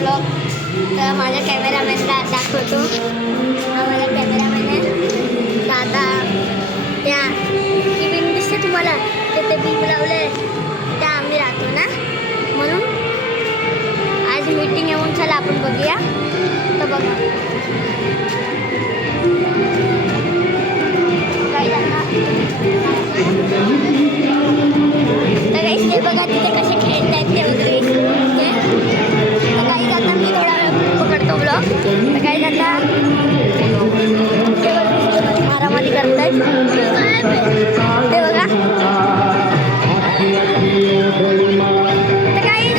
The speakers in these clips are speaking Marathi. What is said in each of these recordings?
ब्लॉग. तर माझ्या कॅमेरामॅनला दाखवतो. हा माझा कॅमेरामॅन आहे दादा. त्या ती बिन दिसते तुम्हाला ते बीम लावले त्या आम्ही राहतो ना म्हणून. आज मीटिंग येऊन चला आपण बघूया. तर बघा तर काहीच ते बघा तिथे कसे खेळत आहेत ते वगैरे. तर काही आता मी थोडा पकडतो ब्लॉग. तर काही आता मारामारी करतायत ते बघा. तर काही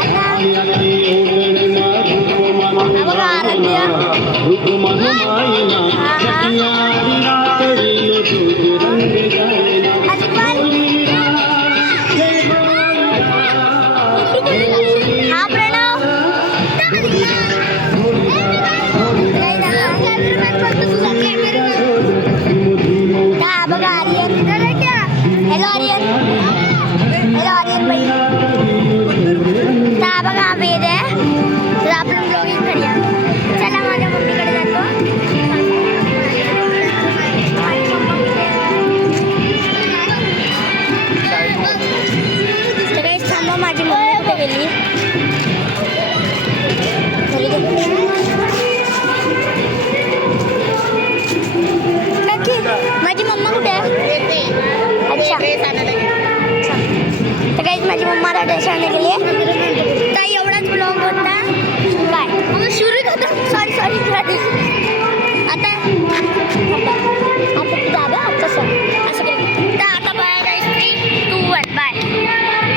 आता बघा आराध्या माझी मम्मा कुठे आहे? अच्छा तर काहीच माझी मम्मा ड्रेस आणले गेली. तर एवढाच ब्लॉग होता. बाय. सॉरी